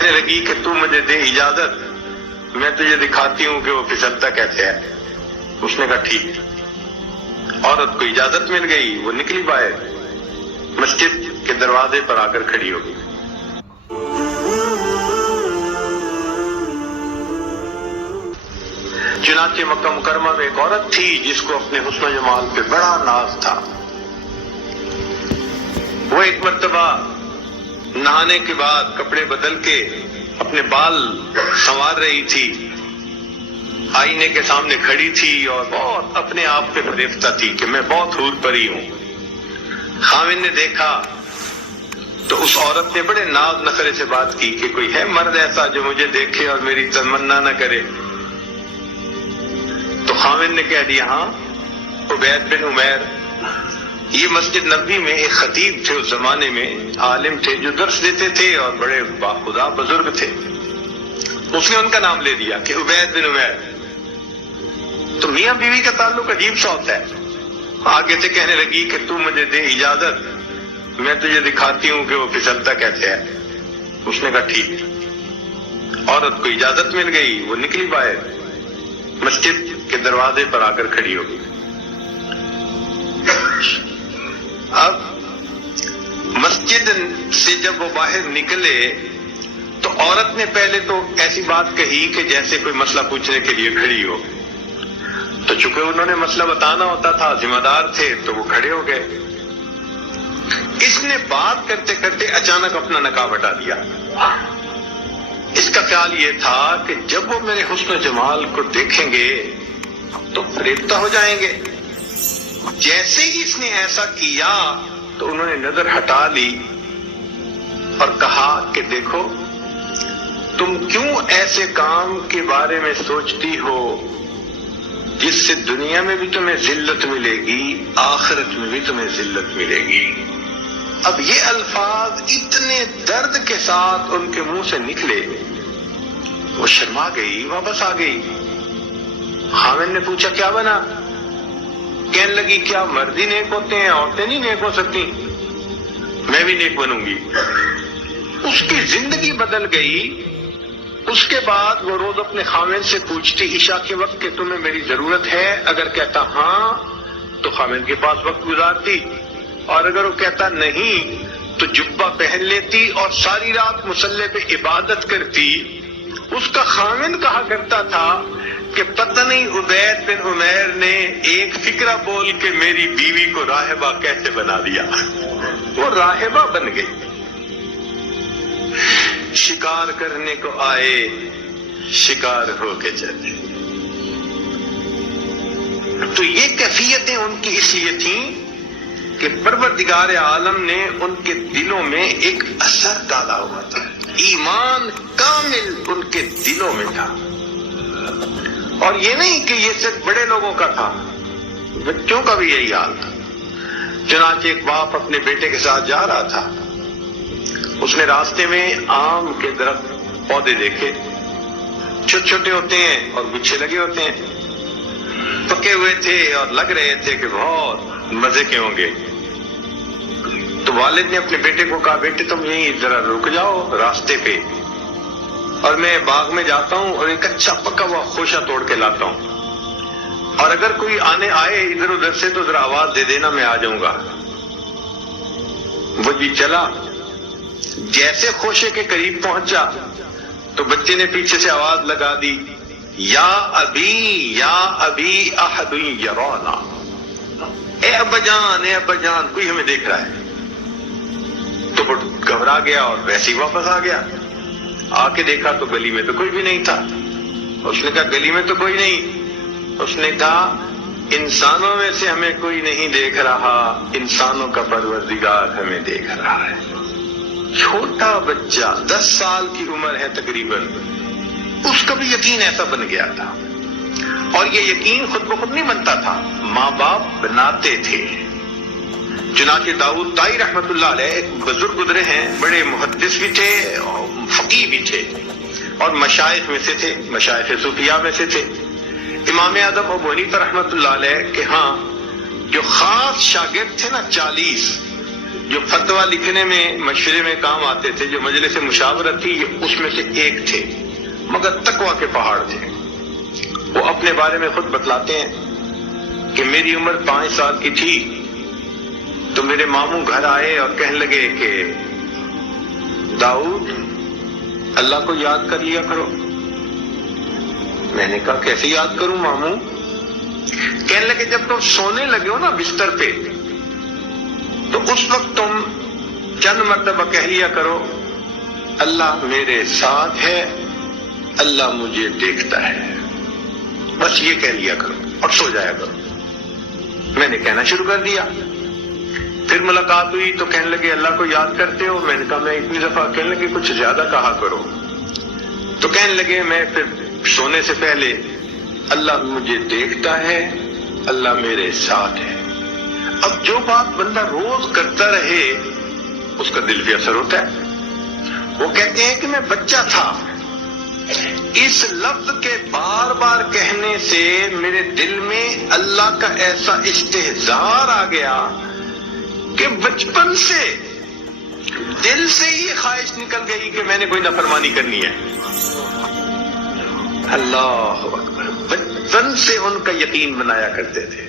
کہنے لگی کہ تو مجھے دے اجازت، میں تجھے دکھاتی ہوں کہ وہ پھسلتا کیسے ہے۔ اس نے کہا ٹھیک۔ عورت کو اجازت مل گئی، وہ نکلی باہر، مسجد کے دروازے پر آ کر کھڑی ہو گئی۔ چنانچہ مکہ مکرمہ میں ایک عورت تھی جس کو اپنے حسن و جمال پہ بڑا ناز تھا۔ وہ ایک مرتبہ نہانے کے بعد کپڑے بدل کے اپنے بال سنوار رہی تھی، آئینے کے سامنے کھڑی تھی اور بہت اپنے آپ پہ فریفتہ تھی کہ میں بہت حور پری ہوں۔ خاوند نے دیکھا تو اس عورت نے بڑے ناز نخرے سے بات کی کہ کوئی ہے مرد ایسا جو مجھے دیکھے اور میری تمنا نہ کرے؟ تو خاوند نے کہہ دیا ہاں، عبید بن عمیر، یہ مسجد نبوی میں ایک خطیب تھے، اس زمانے میں عالم تھے جو درس دیتے تھے اور بڑے باخدا بزرگ تھے۔ اس نے ان کا نام لے دیا کہ عبید بن عمیر۔ تو میاں بیوی کا تعلق عجیب سا ہوتا ہے۔ آگے سے کہنے لگی کہ تو مجھے دے اجازت، میں تجھے دکھاتی ہوں کہ وہ پھسلتا کیسے ہے۔ اس نے کہا ٹھیک۔ عورت کو اجازت مل گئی، وہ نکلی باہر، مسجد کے دروازے پر آ کر کھڑی ہو گئی۔ اب مسجد سے جب وہ باہر نکلے تو عورت نے پہلے تو ایسی بات کہی کہ جیسے کوئی مسئلہ پوچھنے کے لیے کھڑی ہو، تو چونکہ انہوں نے مسئلہ بتانا ہوتا تھا، ذمہ دار تھے، تو وہ کھڑے ہو گئے۔ اس نے بات کرتے کرتے اچانک اپنا نقاب ہٹا دیا۔ اس کا خیال یہ تھا کہ جب وہ میرے حسن و جمال کو دیکھیں گے تو فریفتہ ہو جائیں گے۔ جیسے ہی اس نے ایسا کیا تو انہوں نے نظر ہٹا لی اور کہا کہ دیکھو، تم کیوں ایسے کام کے بارے میں سوچتی ہو جس سے دنیا میں بھی تمہیں ذلت ملے گی، آخرت میں بھی تمہیں ذلت ملے گی۔ اب یہ الفاظ اتنے درد کے ساتھ ان کے منہ سے نکلے، وہ شرما گئی، واپس آ گئی۔ خاوند نے پوچھا کیا بنا؟ کہنے لگی کیا مرد ہی نیک ہوتے ہیں، عورتیں نہیں نیک ہو سکتی؟ میں بھی نیک بنوں گی۔ اس کی زندگی بدل گئی۔ اس کے بعد وہ روز اپنے خاوند سے پوچھتی عشاء کے وقت کہ تمہیں میری ضرورت ہے؟ اگر کہتا ہاں تو خاوند کے پاس وقت گزارتی، اور اگر وہ کہتا نہیں تو جبہ پہن لیتی اور ساری رات مصلی پہ عبادت کرتی۔ اس کا خاوند کہا کرتا تھا کہ پتہ نہیں عبید بن عمیر نے ایک فکرہ بول کے میری بیوی کو راہبہ کیسے بنا دیا۔ وہ راہبہ بن گئی۔ شکار کرنے کو آئے، شکار ہو کے چلے۔ تو یہ کیفیتیں ان کی اس لیے تھیں کہ پروردگار عالم نے ان کے دلوں میں ایک اثر ڈالا ہوا تھا، ایمان کامل ان کے دلوں میں تھا۔ اور یہ نہیں کہ یہ صرف بڑے لوگوں کا تھا، بچوں کا بھی یہی حال تھا۔ چنانچہ ایک باپ اپنے بیٹے کے ساتھ جا رہا تھا، اس نے راستے میں آم کے درخت پودے دیکھے، چھوٹے چھوٹے ہوتے ہیں اور گچھے لگے ہوتے ہیں، پکے ہوئے تھے اور لگ رہے تھے کہ بہت مزے کے ہوں گے۔ تو والد نے اپنے بیٹے کو کہا بیٹے تم یہیں ذرا رک جاؤ راستے پہ، اور میں باغ میں جاتا ہوں اور ایک اچھا پکا ہوا خوشہ توڑ کے لاتا ہوں، اور اگر کوئی آئے ادھر ادھر سے تو ذرا آواز دے دینا، میں آ جاؤں گا۔ وہ جی چلا، جیسے خوشے کے قریب پہنچا تو بچے نے پیچھے سے آواز لگا دی، یا ابی احد یرانا، اے ابا جان کوئی ہمیں دیکھ رہا ہے۔ تو وہ گھبرا گیا اور ویسے ہی واپس آ گیا۔ آ کے دیکھا تو گلی میں تو کوئی بھی نہیں تھا۔ اس نے کہا گلی میں تو کوئی نہیں۔ اس نے کہا انسانوں میں سے ہمیں کوئی نہیں دیکھ رہا، انسانوں کا پروردگار ہمیں دیکھ رہا ہے۔ چھوٹا بچہ 10 سال کی عمر ہے تقریباً، اس کا بھی یقین ایسا بن گیا تھا۔ اور یہ یقین خود بخود نہیں بنتا تھا، ماں باپ بناتے تھے۔ چنانچہ داؤد طائی رحمت اللہ علیہ ایک بزرگ گزرے ہیں، بڑے محدث بھی تھے اور فقیہ بھی تھے، اور مشائخ میں سے تھے، مشائخ صوفیاء میں سے تھے۔ امام اعظم ابو حنیفہ رحمت اللہ علیہ کے ہاں جو خاص شاگرد تھے نا 40، جو فتویٰ لکھنے میں مشورے میں کام آتے تھے، جو مجلس مشاورت تھی، یہ اس میں سے ایک تھے، مگر تقویٰ کے پہاڑ تھے۔ وہ اپنے بارے میں خود بتلاتے ہیں کہ میری عمر 5 سال کی تھی تو میرے ماموں گھر آئے اور کہنے لگے کہ داؤد اللہ کو یاد کر لیا کرو۔ میں نے کہا کیسے یاد کروں ماموں؟ کہنے لگے جب تم سونے لگے ہو نا بستر پہ تو اس وقت تم چند مرتبہ کہہ لیا کرو اللہ میرے ساتھ ہے، اللہ مجھے دیکھتا ہے، بس یہ کہہ لیا کرو اور سو جایا کرو۔ میں نے کہنا شروع کر دیا۔ پھر ملاقات ہوئی تو کہنے لگے اللہ کو یاد کرتے ہو؟ میں نے کہا میں اتنی دفعہ۔ کہنے لگے کچھ زیادہ کہا کرو۔ تو کہنے لگے میں پھر سونے سے پہلے اللہ مجھے دیکھتا ہے، اللہ میرے ساتھ ہے۔ اب جو بات بندہ روز کرتا رہے اس کا دل پہ اثر ہوتا ہے۔ وہ کہتے ہیں کہ میں بچہ تھا، اس لفظ کے بار بار کہنے سے میرے دل میں اللہ کا ایسا استحضار آ گیا کہ بچپن سے دل سے یہ خواہش نکل گئی کہ میں نے کوئی نافرمانی کرنی ہے۔ اللہ اکبر، بچپن سے ان کا یقین بنایا کرتے تھے۔